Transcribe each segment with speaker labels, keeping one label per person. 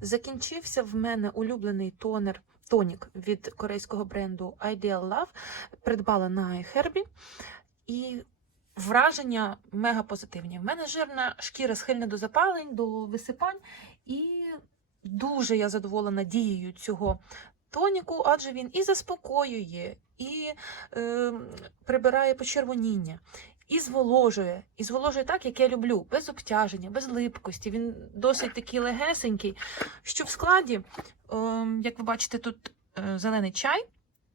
Speaker 1: Закінчився в мене улюблений тонер, тонік від корейського бренду Ideal Love. Придбала на iHerb. І враження мега позитивні. В мене жирна шкіра схильна до запалень, до висипань. І дуже я задоволена дією цього тоніку, адже він і заспокоює, і е, прибирає почервоніння. І зволожує, і зволожує так, як я люблю, без обтяження, без липкості. Він досить такий легесенький. Що в складі, е, як ви бачите, тут е, зелений чай,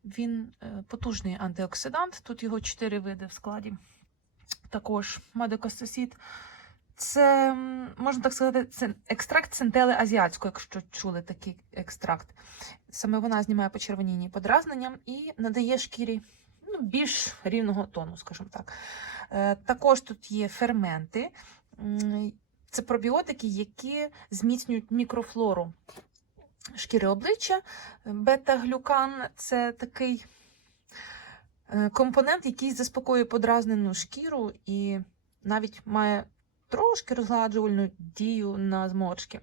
Speaker 1: він е, потужний антиоксидант. Тут його чотири види в складі. Також мадекостасід. Це, можна так сказати, це екстракт центели азіатського, якщо чули такий екстракт. Саме вона знімає почервоніння і подразнення і надає шкірі ну, більш рівного тону, скажімо так. Е, Також тут є ферменти. Це пробіотики, які зміцнюють мікрофлору шкіри обличчя. Бета-глюкан це такий е, компонент, який заспокоює подразнену шкіру і навіть має трошки розгладжувальну дію на зморшки.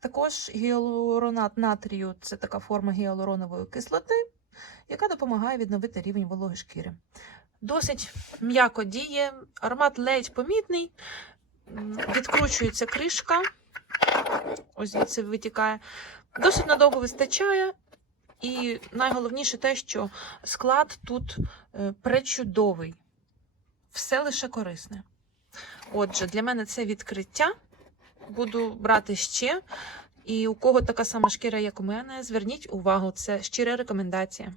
Speaker 1: Також гіалуронат натрію це така форма гіалуронової кислоти, яка допомагає відновити рівень вологи шкіри. Досить м'яко діє, аромат ледь помітний, відкручується кришка, ось звідси витікає. Досить надовго вистачає. І найголовніше те, що склад тут е, пречудовий. Все лише корисне. Отже, для мене це відкриття. Буду брати ще. І у кого така сама шкіра, як у мене, зверніть увагу, це щира рекомендація.